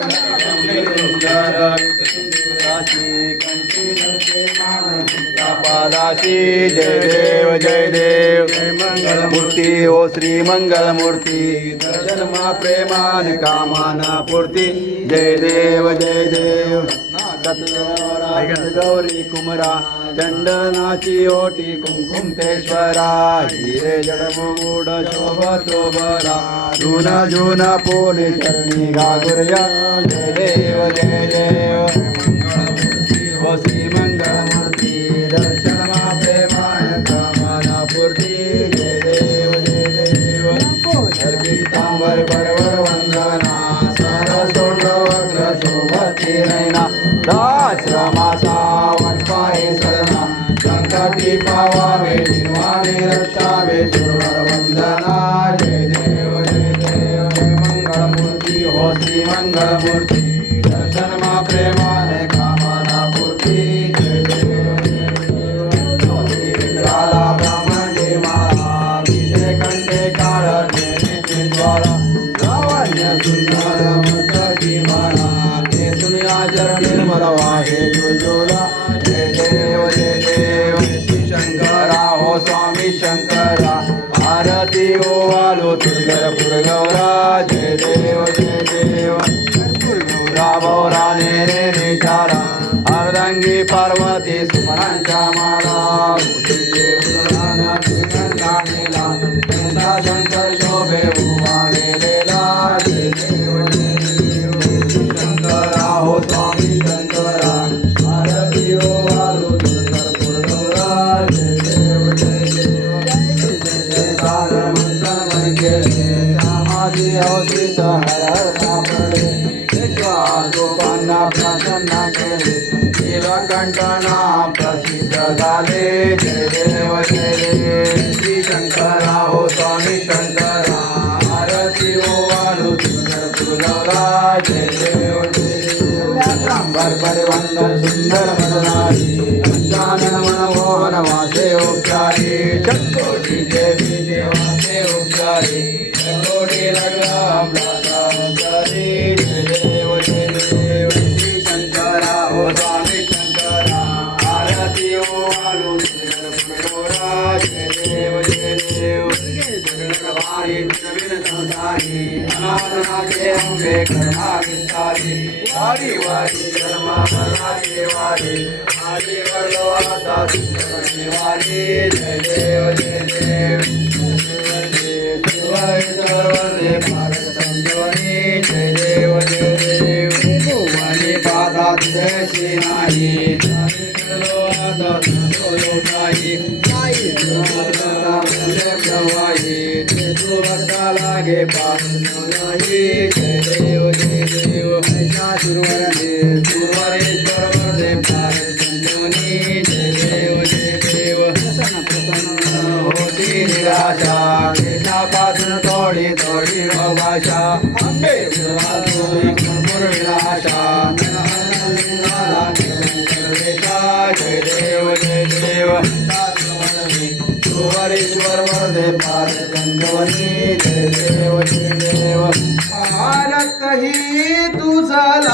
Thank you. पादाशी जय देव जय देव. जय मंगल ओ श्री मंगलमूर्ती. दर्शन मा प्रेमान कामाना पूर्ती. जय देव जय देव. गौरी कुमरा. चंदनाची ओटी कुंकुमतेश्वरा. हिरे जडमुगुड शोभतो बरा जुन जुना पोली चरणी गागुर्या जय देव जय देव. दाश्रमाचा वटपाये सदना संकटी पावावे निर्वाणे रक्षावे सुरवर वंदना जय देव जय देव जय मंगळमूर्ती हो श्री मंगळमूर्ती आलो तुझगर गौरा जय देव. जय देव गौरा भौरा नेरे निचारा अर्धांगी पार्वती सुमनांच्या माला. नीलकंठना प्रसिद्ध झाले जय देव जय देव श्री शंकरा हो स्वामी शंकरा आरती ओ वालू तुझगौरा जय देव जय देव भरभर वंदन सुंदर मदनारी पंचानन मनमोहन वासे उपचारी चकोटी मरणाचे वारी आली वरलो आता सुंदर वारी जय देव जय देव. शिवाय वंदे भारत संजीवनी जय देव जय देव. भुवनी पादात जयशी नाही चाललो आता संतोलो नाही साई देवाला वंदे प्रवाही ते तू भक्ता लागे पासून नाही थोडी थोडी भाषा निरंतर जय देव जय देव. सुवरेश्वर वरदे भारत संजीवनी जय देव जय देव. भारत ही तुझला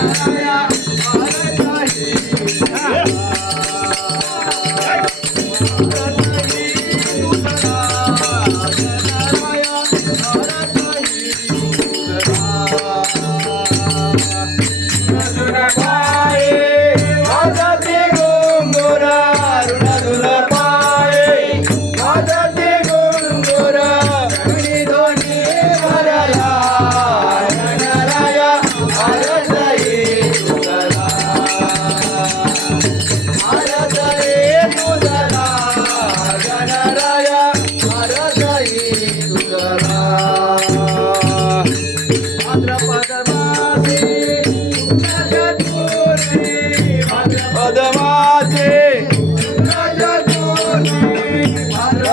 Yeah, yeah, yeah.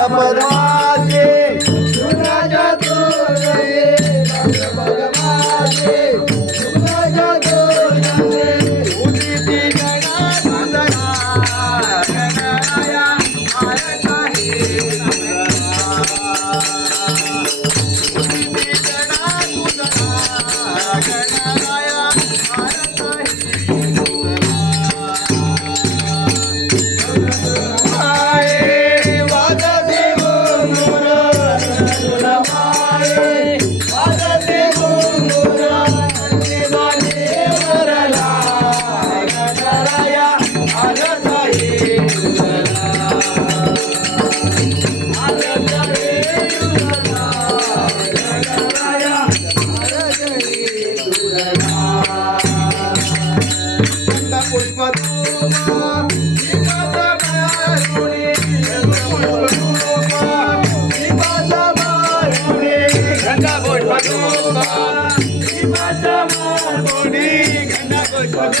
para भक्त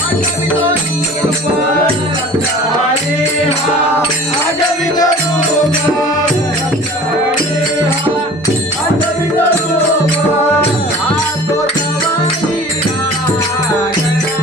ना